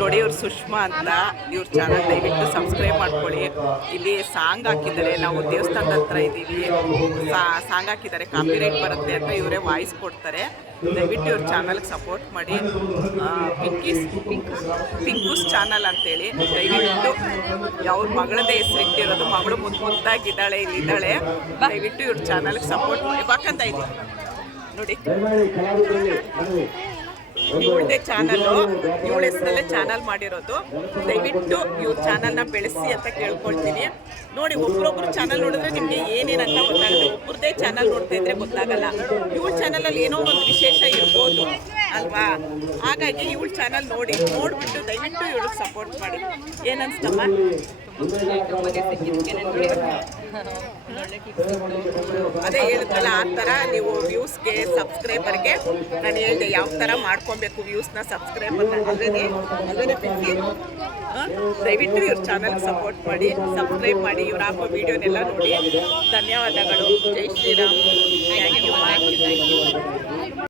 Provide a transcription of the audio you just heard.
ನೋಡಿ ಇವ್ರು ಸುಷ್ಮಾ ಅಂತ, ಇವ್ರ ಚಾನಲ್ ದಯವಿಟ್ಟು ಸಬ್ಸ್ಕ್ರೈಬ್ ಮಾಡ್ಕೊಳ್ಳಿ. ಇಲ್ಲಿ ಸಾಂಗ್ ಹಾಕಿದ್ದಾರೆ, ನಾವು ದೇವಸ್ಥಾನದ ಹತ್ರ ಇದ್ದೀವಿ, ಸಾಂಗ್ ಹಾಕಿದ್ದಾರೆ, ಕಾಪಿರೈಟ್ ಬರುತ್ತೆ ಅಂತ ಇವರೇ ವಾಯ್ಸ್ ಕೊಡ್ತಾರೆ. ದಯವಿಟ್ಟು ಇವ್ರ ಚಾನಲ್ಗೆ ಸಪೋರ್ಟ್ ಮಾಡಿ. ಪಿಂಕೂಸ್ ಚಾನಲ್ ಅಂತೇಳಿ ದಯವಿಟ್ಟು ಅವ್ರ ಮಗಳದೇ ಹೆಸರಿಟ್ಟಿರೋದು, ಮಗಳು ಮುದ್ದಾಗಿದ್ದಾಳೆ, ಇಲ್ಲಿದ್ದಾಳೆ. ದಯವಿಟ್ಟು ಇವ್ರ ಚಾನಲ್ಗೆ ಸಪೋರ್ಟ್ ಮಾಡಿ. ಬಾಕಂತ ಇದೆ ನೋಡಿ, ಇವಳದೇ ಚಾನಲ್ಲು, ಇವಳ ಹೆಸರಲ್ಲೇ ಚಾನಲ್ ಮಾಡಿರೋದು. ದಯವಿಟ್ಟು ಇವ್ರ ಚಾನಲ್ನ ಬೆಳೆಸಿ ಅಂತ ಕೇಳ್ಕೊಳ್ತೀನಿ. ನೋಡಿ, ಒಬ್ರೊಬ್ರು ಚಾನಲ್ ನೋಡಿದ್ರೆ ನಿಮಗೆ ಏನೇನಂತ ಗೊತ್ತಾಗುತ್ತೆ. ಒಬ್ಬರದೇ ಚಾನಲ್ ನೋಡ್ತಾ ಇದ್ರೆ ಗೊತ್ತಾಗಲ್ಲ. ಇವಳ ಚಾನಲಲ್ಲಿ ಏನೋ ಒಂದು ವಿಶೇಷ ಇರ್ಬೋದು ಅಲ್ವಾ? ಹಾಗಾಗಿ ಇವಳ ಚಾನಲ್ ನೋಡಿಬಿಟ್ಟು ದಯವಿಟ್ಟು ಇವಳಿಗೆ ಸಪೋರ್ಟ್ ಮಾಡಿ. ಏನನ್ಸ್ತಮ್ಮ? ಅದೇ ಹೇಳಿದ್ರಲ್ಲ, ಆ ಥರ ನೀವು ವ್ಯೂಸ್ಗೆ, ಸಬ್ಸ್ಕ್ರೈಬರ್ಗೆ ನಾನು ಹೇಳಿದೆ ಯಾವ ಥರ ಮಾಡ್ಕೊಬೇಕು ವ್ಯೂಸ್ನ, ಸಬ್ಸ್ಕ್ರೈಬರ್ನ. ಅಲ್ಲೇ ಬಿಟ್ಟು ದಯವಿಟ್ಟು ಇವ್ರ ಚಾನಲ್ಗೆ ಸಪೋರ್ಟ್ ಮಾಡಿ, ಸಬ್ಸ್ಕ್ರೈಬ್ ಮಾಡಿ, ಇವ್ರು ಹಾಕೋ ವಿಡಿಯೋನೆಲ್ಲ ನೋಡಿ. ಧನ್ಯವಾದಗಳು. ಜೈ ಶ್ರೀರಾಮ್. Thank you.